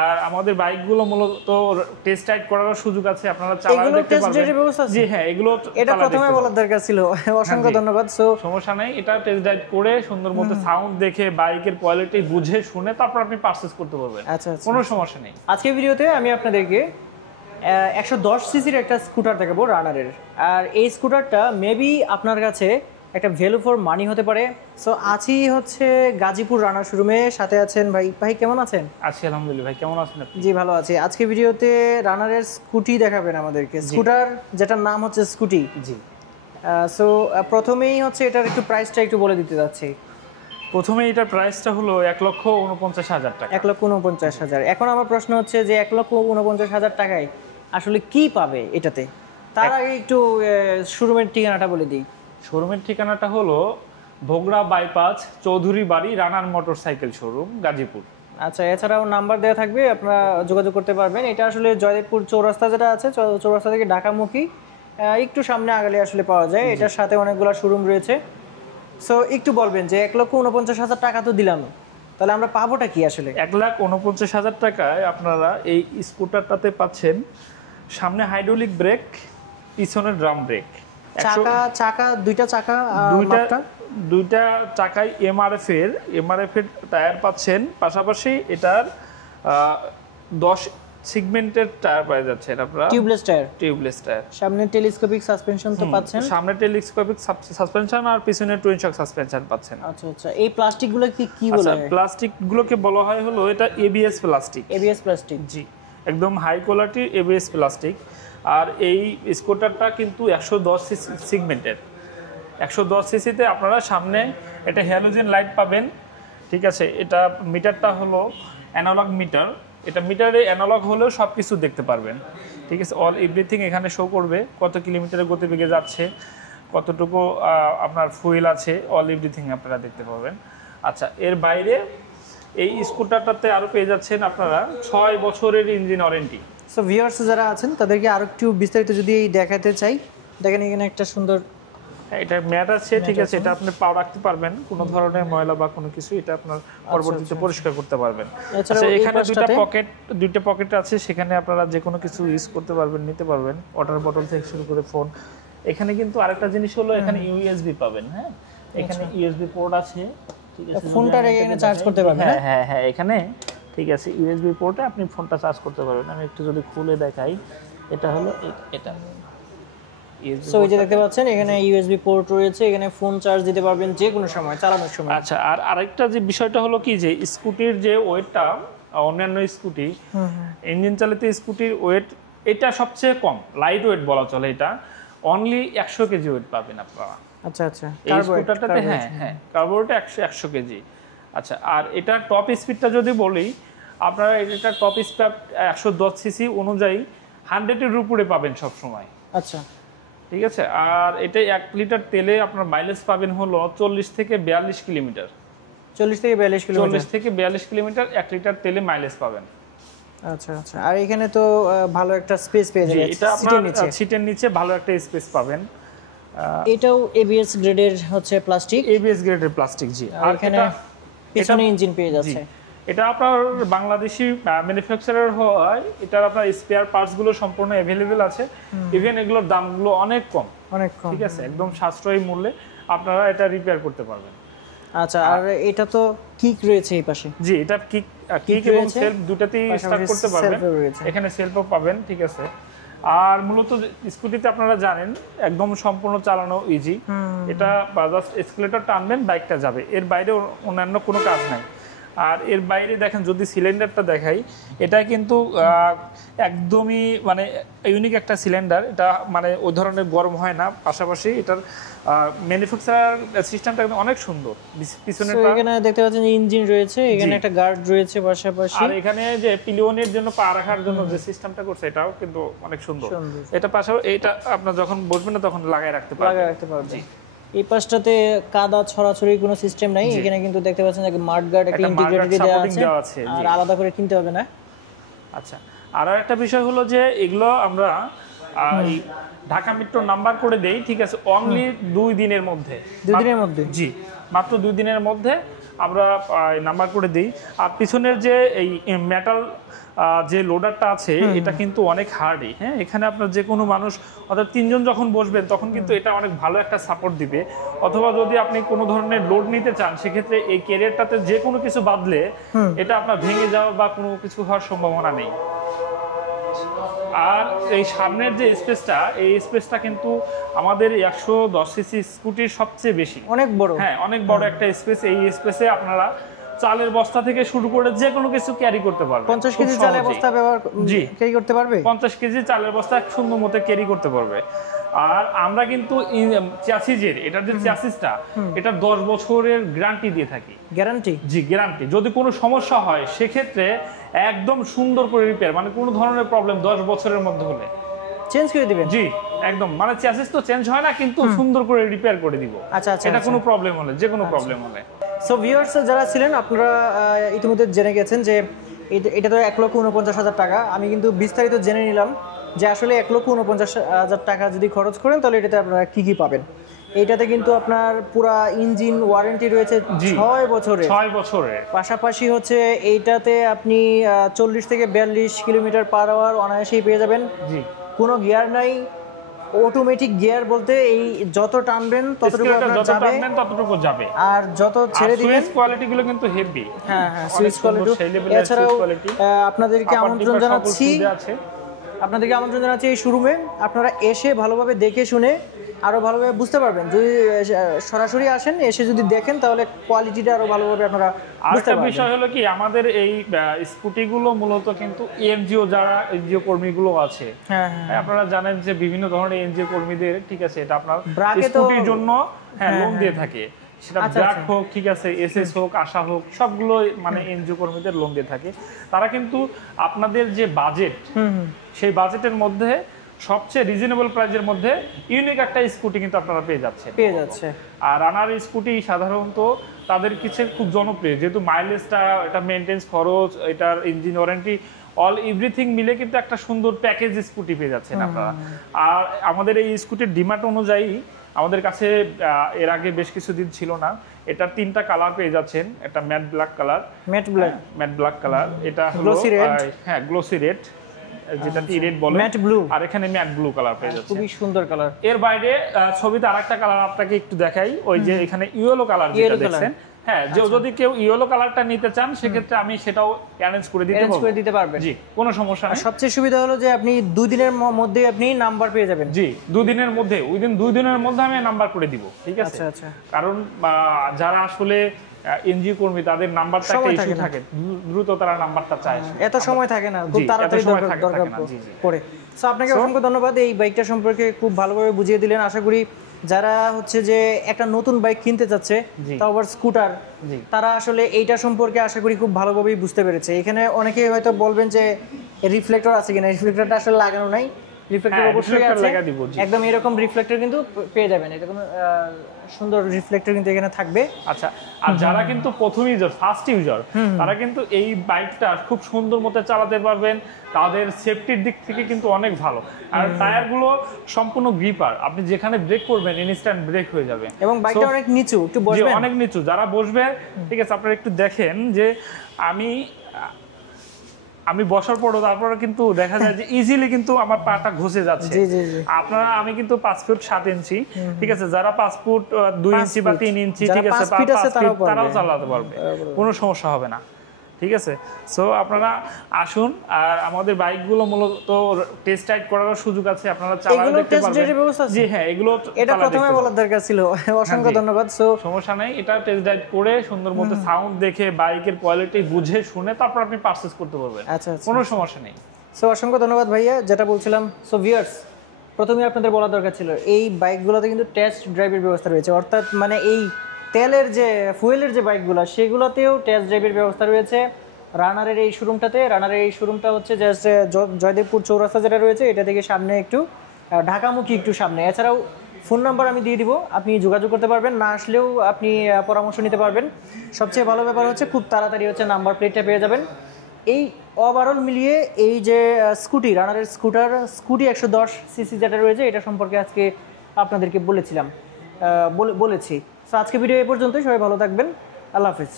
আর আমাদের বাইকগুলো মূলত টেস্ট রাইড করার সুযোগ আছে, আপনারা চালাতে দেখতে পারবেন। জি হ্যাঁ, এগুলো এটা প্রথমে বলার দরকার ছিল। অসংখ্য ধন্যবাদ। সো সমস্যা নাই, এটা টেস্ট রাইড করে সুন্দর মতো সাউন্ড দেখে বাইকের কোয়ালিটি বুঝে শুনে তারপর আপনি পারচেজ করতে পারবেন। আচ্ছা, কোনো সমস্যা নেই। আজকের ভিডিওতে আমি আপনাদেরকে 110 সিসির একটা স্কুটার দেখাবো রানারের। আর এই স্কুটারটা মেবি আপনার কাছে একটা ভ্যালু ফর মানি হতে পারে। সো আছি হচ্ছে গাজীপুর রানার শোরুমে, সাথে আছেন ভাই কেমন আছেন? আছি আলহামদুলিল্লাহ। ভাই কেমন আছেন আপনি? জি ভালো আছি। আজকে ভিডিওতে রানারের স্কুটি দেখাবেন আমাদেরকে, স্কুটার যেটার নাম হচ্ছে স্কুটি। জি। সো প্রথমেই হচ্ছে এটার একটু প্রাইসটা একটু বলে দিতে যাচ্ছি। প্রথমে এটার প্রাইসটা হলো 1,49,000 টাকা। 1,49,000। এখন আমার প্রশ্ন হচ্ছে যে 1,49,000 টাকায় আসলে কি পাবে এটাতে? তার আগে একটু শোরুমের ঠিকানাটা বলে দিই। শোরুমের ঠিকানাটা হলো ভোগড়া বাইপাস চৌধুরী বাড়ি রানার মোটরসাইকেল শোরুম, গাজীপুর। আচ্ছা, এছাড়াও নাম্বার দেওয়া থাকবে, আপনারা যোগাযোগ করতে পারবেন। এটা আসলে জয়দেবপুর চৌরাস্তা যেটা আছে, চৌরাস্তা থেকে ঢাকামুখী একটু সামনে আগালে আসলে পাওয়া যায়। এটার সাথে অনেকগুলো শোরুম রয়েছে। সো একটু বলবেন যে 1,49,000 টাকা তো দিলাম, তাহলে আমরা পাবোটা কি আসলে? 1,49,000 টাকায় আপনারা এই স্কুটারটাতে পাচ্ছেন সামনে হাইড্রোলিক ব্রেক, পিছনে ড্রাম ব্রেক, দুইটা চাকায় এমআরএফ এর টায়ার পাচ্ছেন। পাশাপাশি এটার 10 সেগমেন্টের টায়ার পেয়ে যাচ্ছেন আপনারা, টিউবলেস টায়ার। সামনে টেলিস্কোপিক সাসপেনশন তো পাচ্ছেন, সামনে টেলিস্কোপিক সাসপেনশন আর পিছনে টুইন শক সাসপেনশন পাচ্ছেন। আচ্ছা, এই প্লাস্টিকগুলো কি বলা হয়? প্লাস্টিকগুলোকে বলা হয় হলো এটা এবিএস প্লাস্টিক। জি, একদম হাই কোয়ালিটির এবিএস প্লাস্টিক। আর এই স্কুটারটা কিন্তু 110 সেগমেন্টের। 110 সিসিতে আপনারা সামনে এটা হ্যালোজেন লাইট পাবেন, ঠিক আছে। এটা মিটারটা হলো অ্যানালগ মিটার। এটা মিটারে অ্যানালগ হলেও সব কিছু দেখতে পারবেন, ঠিক আছে। অল এভরিথিং এখানে শো করবে, কত কিলোমিটারের গতিবেগে যাচ্ছে, কতটুকু আপনার ফুয়েল আছে, অল এভরিথিং আপনারা দেখতে পাবেন। আচ্ছা, এর বাইরে এই স্কুটারটাতে আরও পেয়ে যাচ্ছেন আপনারা 6 বছরের ইঞ্জিন ওয়ারেন্টি। সো ভিউয়ার্স যারা আছেন তাদেরকে আরো একটু বিস্তারিত যদি দেখাতে চাই, দেখেন এখানে একটা সুন্দর এটা ম্যাট আছে, ঠিক আছে। এটা আপনি পাও রাখতে পারবেন, কোনো ধরনের ময়লা বা কোনো কিছু এটা আপনার পরবর্তীতে পরিষ্কার করতে পারবেন। আচ্ছা, এখানে দুইটা পকেট আছে, সেখানে আপনারা যে কোনো কিছু ইউজ করতে পারবেন, নিতে পারবেন, ওয়াটার বটল থেকে শুরু করে ফোন। এখানে কিন্তু আরেকটা জিনিস হলো এখানে ইউএসবি পাবেন। হ্যাঁ, এখানে ইউএসবি পোর্ট আছে, ঠিক আছে। ফোনটা এখানে চার্জ করতে পারবেন। হ্যাঁ, এখানে ঠিক আছে ইউএসবি পোর্টে আপনি ফোনটা চার্জ করতে পারবেন। আমি একটু যদি খুলে দেখাই, এটা হলো এটা। সো এই যে দেখতে পাচ্ছেন এখানে ইউএসবি পোর্ট রয়েছে, এখানে ফোন চার্জ দিতে পারবেন যে কোনো সময়, চালানোর সময়। আচ্ছা, আর আরেকটা যে বিষয়টা হলো কি যে স্কুটির যে ওয়েটটা, অন্যান্য স্কুটি ইঞ্জিন চালিত স্কুটির ওয়েট এটা সবচেয়ে কম, লাইট ওয়েট বলা চলে। এটা অনলি 100 কেজি ওয়েট পাবেন আপনারা। আচ্ছা, এই স্কুটারটাতে হ্যাঁ কার্বোরেটে 100 কেজি। আচ্ছা, আর এটা টপ স্পিডটা যদি বলি, আপনারা এটা টপ স্পিড 110 সিসি অনুযায়ী 100-এর উপরে পাবেন সব সময়। আচ্ছা, ঠিক আছে। আর এটা 1 লিটার তেলে আপনার মাইলেজ পাবেন হলো 40 থেকে 42 কিলোমিটার। 40 থেকে 42 কিলোমিটার 1 লিটার তেলে মাইলেজ পাবেন। আচ্ছা, আর এখানে তো ভালো একটা স্পেস পেয়ে যাবেন। এটা আপনার সিটের নিচে ভালো একটা স্পেস পাবেন। এটাও এবিএস গ্রেডের হচ্ছে প্লাস্টিক, জি। আর এখানে পিছনে ইঞ্জিন পেয়ে যাচ্ছে। এটা আপনার বাংলাদেশি ম্যানুফ্যাকচারার হয়, এটার আপনার স্পেয়ার পার্টস গুলো সম্পূর্ণ अवेलेबल আছে। ইভেন এগুলোর দামগুলো অনেক কম, ঠিক আছে। একদম সাশ্রয়ী মূল্যে আপনারা এটা রিপেয়ার করতে পারবেন। আচ্ছা, আর এটা তো কিক রয়েছে এই পাশে। জি, এটা কিক এবং সেলফ দুটাতেই স্টার্ট করতে পারবেন। এখানে সেলফও পাবেন, ঠিক আছে। আর মূলত স্কুটিতে আপনারা জানেন একদম সম্পূর্ণ চালানো ইজি। এটা জাস্ট এসকেলেটর টানবেন, বাইকটা যাবে, এর বাইরে অন্যান্য কোনো কাজ নাই। আর এর বাইরে দেখেন যদি সিলিন্ডারটা দেখাই, এটা কিন্তু একদমই মানে ইউনিক একটা সিলিন্ডার। এটা মানে ওই ধরনের গরম হয় না। পাশাপাশি এটার ম্যানুফ্যাকচারার সিস্টেমটা অনেক সুন্দর। পিছনেটা এখানে দেখতে পাচ্ছেন ইঞ্জিন রয়েছে, এখানে একটা গার্ড রয়েছে পাশাপাশি। আর এখানে যে পিলিয়নের জন্য পা রাখার জন্য যে সিস্টেমটা করছে এটাও কিন্তু অনেক সুন্দর। এটা পাশাপাশি এটা আপনারা যখন বসবেন না তখন লাগায় রাখতে পারবেন। এই পাশটাতে কাদা ছড়াছড়ি কোনো সিস্টেম নাই। এখানে কিন্তু দেখতে পাচ্ছেন যে মাড গার্ড একটা ইন্টিগ্রেটেড দেওয়া আছে, আর আলাদা করে কিনতে হবে না। আচ্ছা, আর একটা বিষয় হলো যে এগুলো আমরা ঢাকা মেট্রো নাম্বার করে দেই, ঠিক আছে। অনলি 2 দিনের মধ্যে, জি, মাত্র 2 দিনের মধ্যে আমরা নাম্বার করে দিই। আর পিছনের যে এই মেটাল যে লোডারটা আছে এটা কিন্তু অনেক হার্ডই, হ্যাঁ, এখানে আপনার যে কোনো মানুষ অর্থাৎ 3 জন যখন বসবেন তখন কিন্তু এটা অনেক ভালো একটা সাপোর্ট দিবে। অথবা যদি আপনি কোনো ধরনের লোড নিতে চান সেক্ষেত্রে এই ক্যারিয়ারটাতে যে কোনো কিছু বাঁধলে এটা আপনার ভেঙে যাওয়া বা কোনো কিছু হওয়ার সম্ভাবনা নেই। আর এই সামনের যে স্পেসটা, এই স্পেসটা কিন্তু আমাদের 110 সিসি স্কুটির সবচেয়ে বেশি, অনেক বড়। হ্যাঁ, অনেক বড় একটা স্পেস। এই স্পেসে আপনারা চালের বস্তা থেকে শুরু করে যে কোনো কিছু ক্যারি করতে পারবেন। 50 কেজি চালের বস্তা ব্যবহার ক্যারি করতে পারবে, 50 কেজি চালের বস্তা সুন্দর মতো ক্যারি করতে পারবে। আর আমরা কিন্তু চ্যাসিজের এটার যে চ্যাসিসটা এটা 10 বছরের গ্যারান্টি দিয়ে থাকি। গ্যারান্টি? জি, গ্যারান্টি। যদি কোনো সমস্যা হয় সেক্ষেত্রে একদম সুন্দর করে রিপেয়ার, মানে কোনো ধরনের প্রবলেম 10 বছরের মধ্যে হলে চেঞ্জ করে দিবেন। জি একদম, মানে চ্যাসিস তো চেঞ্জ হয় না কিন্তু সুন্দর করে রিপেয়ার করে দিব। আচ্ছা আচ্ছা, এটা কোনো প্রবলেম হলে, যে কোনো প্রবলেম হলে। সো ভিউয়ার্স যারা ছিলেন আপনারা ইতিমধ্যে জেনে গেছেন যে এটা তো 1,49,000 টাকা। আমি কিন্তু বিস্তারিত জেনে নিলাম যে আসলে 1,49,000 টাকা যদি খরচ করেন তাহলে এটাতে আপনারা কি কি পাবেন। এইটাতে কিন্তু আপনার পুরা ইঞ্জিন ওয়ারেন্টি রয়েছে 6 বছরের। 6 বছরের পাশাপাশি হচ্ছে এইটাতে আপনি 40 থেকে 42 কিলোমিটার পার আওয়ার অনায়াসেই পেয়ে যাবেন। জি, কোনো গিয়ার নাই, অটোমেটিক গিয়ার বলতে এই যত টানবেন ততটুকু আপনার যাবে, ততটুকু যাবে, আর যত ছেড়ে দিবেন। সুইচ কোয়ালিটি গুলো কিন্তু হেভি। হ্যাঁ হ্যাঁ, সুইচ কোয়ালিটি। এছাড়াও আপনাদেরকে আমন্ত্রণ জানাচ্ছি এই শোরুমে। আপনারা এসে ভালোভাবে দেখে শুনে আরো ভালোভাবে বুঝতে পারবেন। যদি সরাসরি আসেন, এসে যদি দেখেন তাহলে কোয়ালিটিটা আরো ভালোভাবে আপনারা বুঝতে পারবেন। বিষয় হলো কি, আমাদের এই স্কুটিগুলো মূলত কিন্তু এনজিও যারা এনজিও কর্মীগুলো আছে, হ্যাঁ আপনারা জানেন যে বিভিন্ন ধরনের এনজিও কর্মীদের, ঠিক আছে, এটা আপনার ব্রাকে তো স্কুটির জন্য লোন দিয়ে থাকে। সেটা ব্র্যাক হোক, ঠিক আছে, এসএস হোক, আশা হোক, সবগুলো মানে এনজিও কর্মীদের লোন দিয়ে থাকে। তারা কিন্তু আপনাদের যে বাজেট, সেই বাজেটের মধ্যে সবচেয়ে রিজনেবল প্রাইসের মধ্যে ইউনিক একটা স্কুটি কিন্তু আপনারা পেয়ে যাচ্ছে। আর রানার স্কুটি সাধারণত তাদের কিছু খুব জনপ্রিয়, যেহেতু মাইলেজটা, এটা মেইনটেন্স খরচ, এটার ইঞ্জিন ওয়ারেন্টি, অল এভরিথিং মিলে কিন্তু একটা সুন্দর প্যাকেজ স্কুটি পেয়ে যাচ্ছেন আপনারা। আর আমাদের এই স্কুটির ডিমান্ড অনুযায়ী আমাদের কাছে এর আগে বেশ কিছুদিন ছিল না, এটার 3টা কালার পেয়ে যাচ্ছেন। একটা ম্যাট ব্ল্যাক কালার, এটা হলো হ্যাঁ গ্লোসি রেড, যেটা টি রেড বলে, ম্যাট ব্লু, আর এখানে ম্যাট ব্লু কালার পেয়ে যাচ্ছে, খুবই সুন্দর কালার। এর বাইরে ছবিতে আরেকটা কালার আপনাকে একটু দেখাই, ওই যে এখানে ইয়েলো কালার যেটা দেখছেন, হ্যাঁ, যদি কেউ ইয়েলো কালারটা নিতে চান সেক্ষেত্রে আমি সেটাও অ্যারেঞ্জ করে দিতে পারবেন। জি, কোনো সমস্যা নেই। সবচেয়ে সুবিধা হলো যে আপনি 2 দিনের মধ্যে আপনি নাম্বার পেয়ে যাবেন। জি, 2 দিনের মধ্যে, উইদিন 2 দিনের মধ্যে আমি নাম্বার করে দিব, ঠিক আছে। আচ্ছা, কারণ যারা আসলে এনজিও কর্মী তাদের নাম্বারটা একটা ইস্যু থাকে, দ্রুত তারা নাম্বারটা চায়, এত সময় থাকে না, খুব তাড়াতাড়ি দরকার পড়ে। সো আপনাকে অসংখ্য ধন্যবাদ এই বাইকটা সম্পর্কে খুব ভালোভাবে বুঝিয়ে দিলেন। আশা করি যারা হচ্ছে যে একটা নতুন বাইক কিনতে চাচ্ছে, তাও আবার স্কুটার, তারা আসলে এইটা সম্পর্কে আশা করি খুব ভালোভাবেই বুঝতে পেরেছে। এখানে অনেকেই হয়তো বলবেন যে রিফ্লেক্টর আছে কিনা, রিফ্লেক্টরটা আসলে লাগানো নাই। রিফ্লেক্টর অবশ্যই আছে, একদম এরকম রিফ্লেক্টর কিন্তু পেয়ে যাবেন, এরকম সুন্দর রিফ্লেক্টর কিন্তু এখানে থাকবে। আচ্ছা, আর যারা কিন্তু প্রথম ইউজার, ফার্স্ট ইউজার, তারা কিন্তু এই বাইকটা খুব সুন্দর মতো চালাতে পারবেন, তাদের সেফটির দিক থেকে কিন্তু অনেক ভালো। আর টায়ারগুলো সম্পূর্ণ গ্রিপার, আপনি যেখানে ব্রেক করবেন ইনস্ট্যান্ট ব্রেক হয়ে যাবে। এবং বাইকটা অনেক নিচু, একটু বসবেন, অনেক নিচু, যারা বসবে, ঠিক আছে, আপনারা একটু দেখেন যে আমি বসার পরও তারপরে কিন্তু দেখা যায় যে ইজিলি কিন্তু আমার পাটা ঘষে যাচ্ছে। আপনারা, আমি কিন্তু 5 ফুট 7 ইঞ্চি, ঠিক আছে, যারা 5 ফুট 2 ইঞ্চি বা 3 ইঞ্চি, ঠিক আছে, তারাও চালাতে পারবে, কোনো সমস্যা হবে না, ঠিক আছে। সো আপনারা আসুন, আর আমাদের বাইকগুলো মূলত টেস্ট রাইড করার সুযোগ আছে, আপনারা চালাতে দেখতে পারবেন। জি হ্যাঁ, এগুলো এটা প্রথমে বলার দরকার ছিল, অসংখ্য ধন্যবাদ। সো সমস্যা নাই, এটা টেস্ট রাইড করে সুন্দর মতো সাউন্ড দেখে বাইকের কোয়ালিটি বুঝে শুনে তারপর আপনি পারচেজ করতে পারবেন, কোনো সমস্যা নেই। সো অসংখ্য ধন্যবাদ ভাইয়া, যেটা বলছিলাম। সো ভিউয়ার্স, প্রথমে আপনাদের বলা দরকার ছিল এই বাইকগুলোতে কিন্তু টেস্ট ড্রাইভের ব্যবস্থা রয়েছে, অর্থাৎ মানে এই তেলের যে ফুয়েলের যে বাইকগুলো সেগুলোতেও টেস্ট ড্রাইভের ব্যবস্থা রয়েছে রানারের এই শোরুমটাতে। রানারের এই শোরুমটা হচ্ছে জাস্ট জয়দেবপুর চৌরাস্তা যেটা রয়েছে এটা থেকে সামনে একটু ঢাকামুখী একটু সামনে। এছাড়াও ফোন নাম্বার আমি দিয়ে দিব, আপনি যোগাযোগ করতে পারবেন, না আসলেও আপনি পরামর্শ নিতে পারবেন। সবচেয়ে ভালো ব্যাপার হচ্ছে খুব তাড়াতাড়ি হচ্ছে নাম্বার প্লেটটা পেয়ে যাবেন। এই ওভারঅল মিলিয়ে এই যে স্কুটি, রানারের স্কুটি 110 সিসি যেটা রয়েছে এটা সম্পর্কে আজকে আপনাদেরকে বলেছি। সো আজকে ভিডিও এই পর্যন্তই, সবাই ভালো থাকবেন, আল্লাহ হাফিজ।